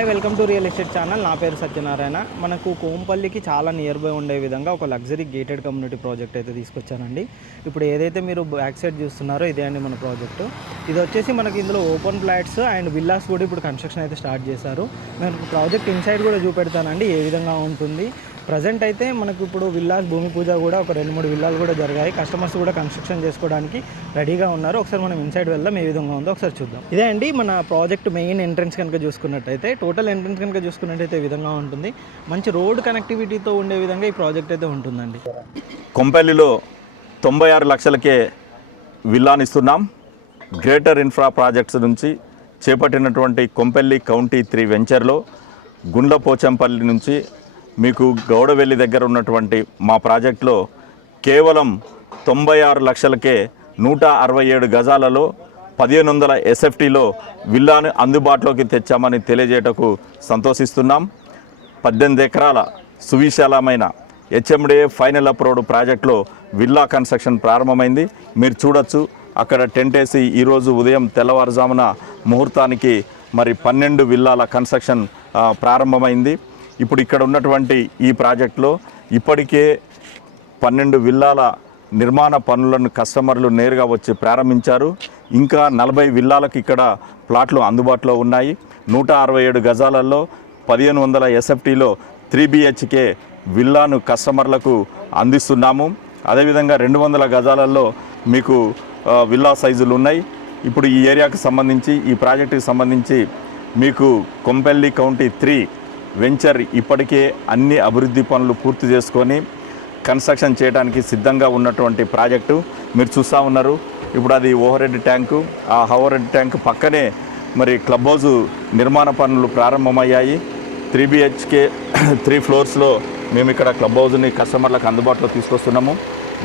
Hi welcome to real estate channel. నా పేరు సత్యనారాయణ. మనకు కోంపల్లికి చాలా నియర్ బై ఉండే విధంగా ఒక లగ్జరీ గేటెడ్ కమ్యూనిటీ ప్రాజెక్ట్ అయితే తీసుకొచ్చానండి. ఇప్పుడు ఏదైతే మీరు బ్యాక్ సైడ్ చూస్తున్నారో ఇదే అండి మన ప్రాజెక్టు. ఇది వచ్చేసి మనకి ఇందులో ఓపెన్ ఫ్లాట్స్ అండ్ విల్లాస్ కూడా ఇప్పుడు కన్స్ట్రక్షన్ అయితే స్టార్ట్ చేశారు. నేను ప్రాజెక్ట్ ఇన్సైడ్ కూడా చూపెడతానండి ఏ విధంగా ఉంటుంది. ప్రజెంట్ అయితే మనకు ఇప్పుడు విల్లాస్ భూమి పూజ కూడా ఒక 2-3 విల్లాలు కూడా జరిగాయి. కస్టమర్స్ కూడా కన్స్ట్రక్షన్ చేసుకోవడానికి రెడీగా ఉన్నారు. ఒకసారి మనం ఇన్సైడ్ వెళ్దాం, ఏ విధంగా ఉందో ఒకసారి చూద్దాం. ఇదే అండి మన ప్రాజెక్ట్ మెయిన్ ఎంట్రన్స్ కనుక చూసుకున్నట్టయితే, టోటల్ ఎంట్రన్స్ కనుక చూసుకున్నట్టయితే ఈ విధంగా ఉంటుంది. మంచి రోడ్ కనెక్టివిటీతో ఉండే విధంగా ఈ ప్రాజెక్ట్ అయితే ఉంటుందండి. కొంపల్లిలో 96 లక్షలకే విల్లానిస్తున్నాం. గ్రేటర్ ఇన్ఫ్రా ప్రాజెక్ట్స్ నుంచి చేపట్టినటువంటి కొంపల్లి కౌంటీ 3 వెంచర్లో గుండ్లపోచంపల్లి నుంచి మీకు గౌడవెల్లి దగ్గర ఉన్నటువంటి మా ప్రాజెక్టులో కేవలం 96 లక్షలకే 167 గజాలలో 1500 ఎస్ఎఫ్టీలో విల్లాను అందుబాటులోకి తెచ్చామని తెలియజేయటకు సంతోషిస్తున్నాం. 18 ఎకరాల సువిశాలమైన హెచ్ఎండిఏ ఫైనల్ అప్రూవ్డ్ ప్రాజెక్టులో విల్లా కన్స్ట్రక్షన్ ప్రారంభమైంది. మీరు చూడొచ్చు, అక్కడ టెంట్ వేసి ఈరోజు ఉదయం తెల్లవారుజామున ముహూర్తానికి మరి 12 విల్లాల కన్స్ట్రక్షన్ ప్రారంభమైంది. ఇప్పుడు ఇక్కడ ఉన్నటువంటి ఈ ప్రాజెక్టులో ఇప్పటికే 12 విల్లాల నిర్మాణ పనులను కస్టమర్లు నేరుగా వచ్చి ప్రారంభించారు. ఇంకా 40 విల్లాలకు ఇక్కడ ప్లాట్లు అందుబాటులో ఉన్నాయి. 167 గజాలలో 1500 ఎస్ఎఫ్టీలో 3 BHK విల్లాను కస్టమర్లకు అందిస్తున్నాము. అదేవిధంగా 200 గజాలలో మీకు విల్లా సైజులు ఉన్నాయి. ఇప్పుడు ఈ ఏరియాకు సంబంధించి, ఈ ప్రాజెక్టుకి సంబంధించి మీకు కొంపల్లి కౌంటీ 3 వెంచర్ ఇప్పటికే అన్ని అభివృద్ధి పనులు పూర్తి చేసుకొని కన్స్ట్రక్షన్ చేయడానికి సిద్ధంగా ఉన్నటువంటి ప్రాజెక్టు మీరు చూస్తూ ఉన్నారు. ఇప్పుడు అది ఓవర్ హెడ్ ట్యాంకు, ఆ ఓవర్ హెడ్ ట్యాంక్ పక్కనే మరి క్లబ్ హౌస్ నిర్మాణ పనులు ప్రారంభమయ్యాయి. 3 BHK 3 ఫ్లోర్స్లో మేము ఇక్కడ క్లబ్ హౌస్ని కస్టమర్లకు అందుబాటులో తీసుకొస్తున్నాము.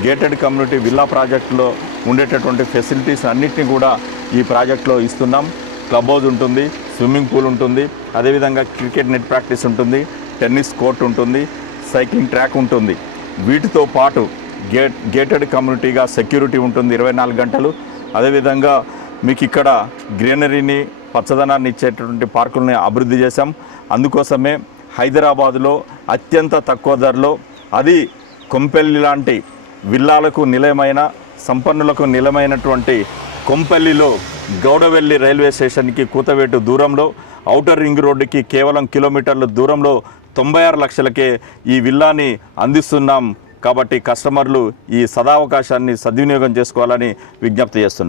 గేటెడ్ కమ్యూనిటీ విల్లా ప్రాజెక్టులో ఉండేటటువంటి ఫెసిలిటీస్ అన్నింటినీ కూడా ఈ ప్రాజెక్టులో ఇస్తున్నాం. క్లబ్ హౌస్ ఉంటుంది, స్విమ్మింగ్ పూల్ ఉంటుంది, అదేవిధంగా క్రికెట్ నెట్ ప్రాక్టీస్ ఉంటుంది, టెన్నిస్ కోర్ట్ ఉంటుంది, సైక్లింగ్ ట్రాక్ ఉంటుంది. వీటితో పాటు గేటెడ్ కమ్యూనిటీగా సెక్యూరిటీ ఉంటుంది 24 గంటలు. అదేవిధంగా మీకు ఇక్కడ గ్రీనరీని, పచ్చదనాన్ని ఇచ్చేటటువంటి పార్కుల్ని అభివృద్ధి చేశాం. అందుకోసమే హైదరాబాదులో అత్యంత తక్కువ ధరలో, అది కొంపల్లి లాంటి విల్లాలకు నిలయమైన, సంపన్నులకు నిలయమైనటువంటి కొంపల్లిలో గౌడవెల్లి రైల్వే స్టేషన్కి కూతవేటు దూరంలో, ఔటర్ రింగ్ రోడ్డుకి కేవలం కిలోమీటర్ల దూరంలో 96 లక్షలకే ఈ విల్లాని అందిస్తున్నాం. కాబట్టి కస్టమర్లు ఈ సదావకాశాన్ని సద్వినియోగం చేసుకోవాలని విజ్ఞప్తి చేస్తున్నాం.